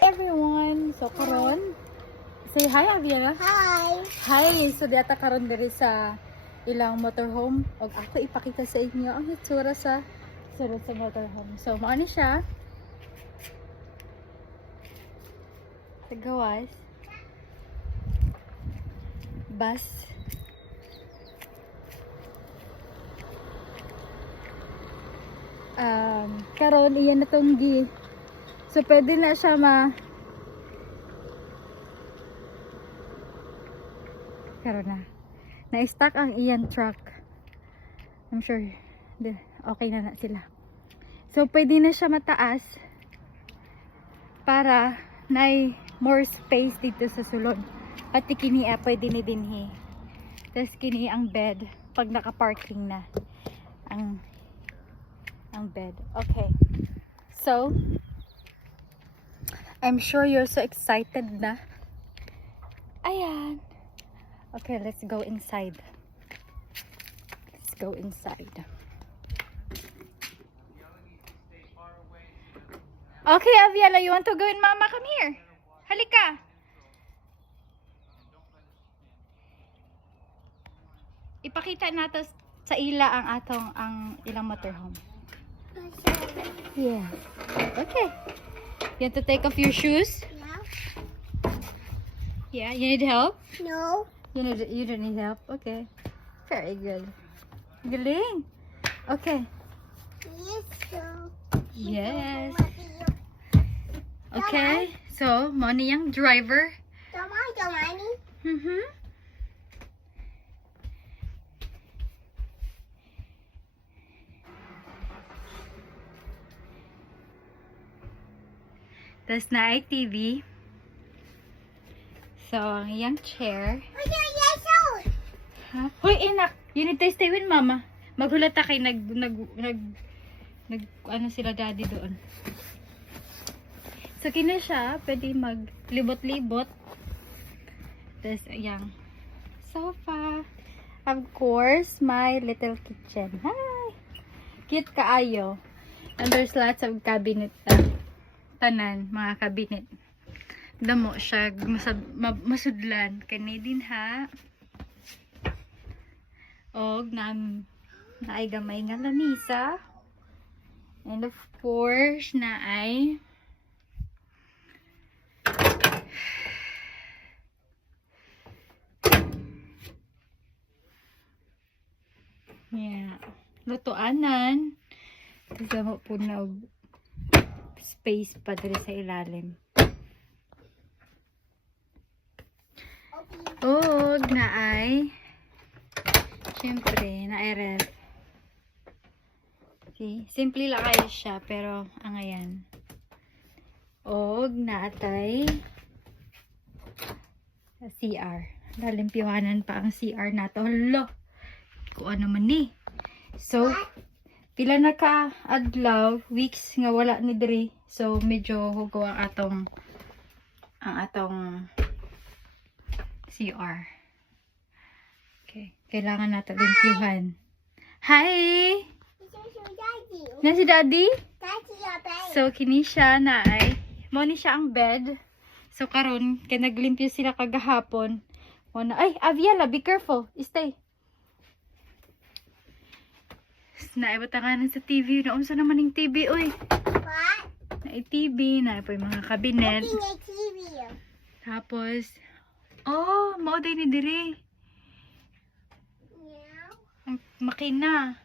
Everyone, so karon say hi Aviana. Hi! Hi, so data karon diri sa ilang motorhome og ako ipakita sa inyo ang hitsura sa sulod sa motorhome. So mao ni siya. Sa gawas. Bus. Karon iyan na tong gi. So pwede na siya karon na. Na-stack ang iyan truck. I'm sure okay na sila. So pwede na siya mataas para na more space dito sa sulod. At kini pwede ni dinhi. Tapos kini ang bed pag naka-parking na ang bed. Okay. So I'm sure you're so excited na. Ayan. Okay, let's go inside. Let's go inside. Okay, Aviala, you want to go in? Mama, come here. Halika. Ipakita nato sa ila ang ilang motorhome. Yeah. Okay. You want to take off your shoes? Yeah. You need help? No. You don't need help? Okay. Very good. Galing. Okay. Yes, so. Yes. Okay. So, money yung driver. Tomani. Mm-hmm. Tapos na ay TV. So, ang iyang chair. Ha? Hoy, inak! You need to stay with mama. Maghulata kay ano sila daddy doon. So, kina siya, pwede maglibot-libot. Tapos, ayan. Sofa. Of course, my little kitchen. Hi! Cute kaayo. And there's lots of cabinet. Tanan, mga cabinet. Damo siya, masudlan. Kani din ha. Og naay gamay nga lamisa. And of course, naay yeah, lutuanan. Kasama po na space pa diri sa ilalim. Og naay syempre naay ref. See, simple lang kayo siya pero ang ayan. Og naatay CR. Lalimpyohanan pa ang CR nato. Hello. Kuha naman ni. So, pila na ka adlaw, weeks nga wala ni diri. So, medyo hugo ang atong CR. Okay. Kailangan natin limpyuhan. Hi! Na si Daddy? So, kini siya na ay mo ni siya ang bed. So, karon kay naglimpyo sila kagahapon. Mo na, ay, Aviala, be careful. Stay. Naibatanganan sa TV. Naunsa naman yung TV, oy. What? Naay TV, naay po yung mga kabinet. TV. Tapos, oh, mao day ni diri. Yeah. Ang makina.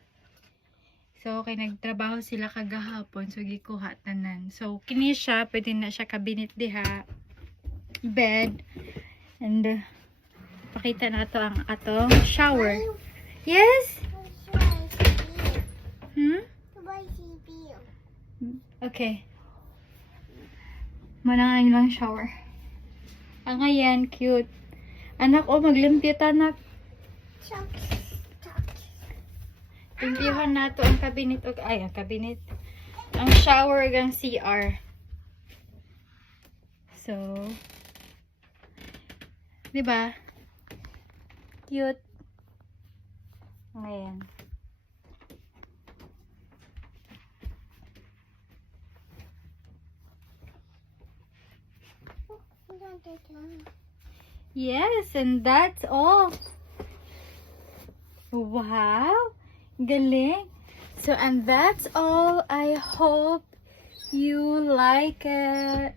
So, kay nagtrabaho sila kagahapon. So, gikuha tanan. So, kini siya. Pwede na siya kabinet diha. Bed. And, pakita na ito ang atong shower. Yes? Okay. Manang lang shower. Ang ayan, cute. Anak, oh, maglimpyo tanak. Limpyuhan nato ang cabinet og ang cabinet. Ang shower gang CR. So, 'di ba? Cute. Ayan. Yes, and that's all. Wow, galing. So, and that's all. I hope you like it.